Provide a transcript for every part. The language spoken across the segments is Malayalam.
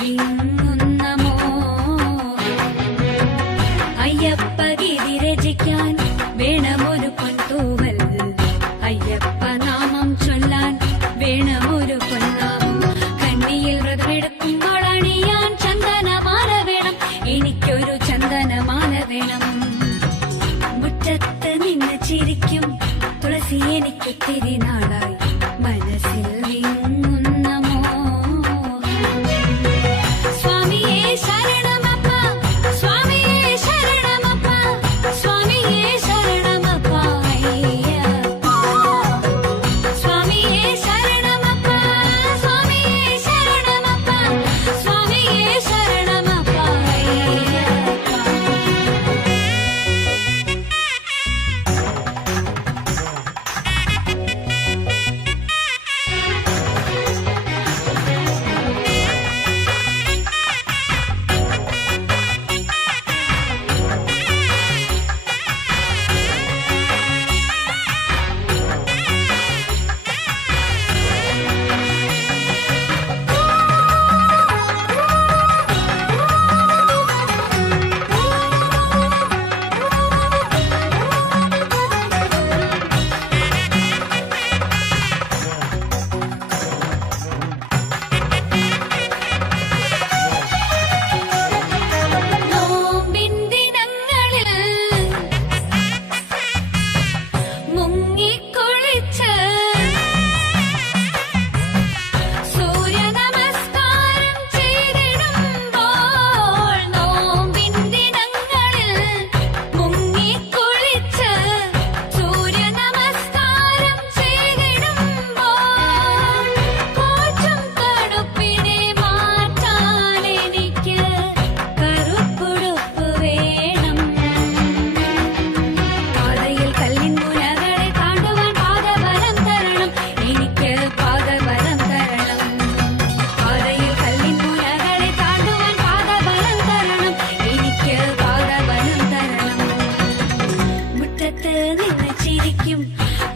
വിങ്ങുന്ന മോഹം. അയ്യപ്പ ഗീതി രചിക്കാൻ വേണമൊരു പൊൻതൂവൽ, അയ്യപ്പ നാമം ചൊല്ലാൻ വേണമൊരു പൊന്നാവും. കന്നിയിൽ വ്രതമെടുക്കുമ്പോൾ അണിയാൻ ചന്ദനമാല വേണം, എനിക്കൊരു ചന്ദനമാല വേണം. മുറ്റത്ത് നിന്ന് ചിരിക്കും തുളസി എനിക്കൊത്തിരി നാളായി, മനസ്സിൽ വിങ്ങുന്ന മോഹം. സ്വാമിയേ ശരണമപ്പ, സ്വാമിയേ ശരണമപ്പ, സ്വാമിയേ ശരണമപ്പ അയ്യപ്പ. സ്വാമിയേ ശരണമപ്പ, സ്വാമിയേ ശരണമപ്പ, സ്വാമിയേ ശരണമപ്പ അയ്യപ്പ.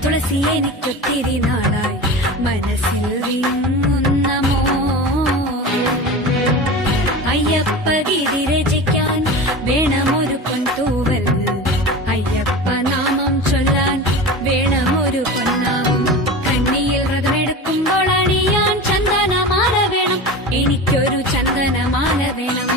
തുളസി എനിക്കൊത്തിരി നാളായി, മനസ്സിൽ വിങ്ങുന്ന മോഹം. അയ്യപ്പ ഗീതി രചിക്കാൻ വേണമൊരു പൊൻതൂവൽ, അയ്യപ്പ നാമം ചൊല്ലാൻ വേണമൊരു പൊന്നാവും. കന്നിയിൽ വ്രതമെടുക്കുമ്പോൾ അണിയാൻ ചന്ദനമാല വേണം, എനിക്കൊരു ചന്ദനമാല വേണം.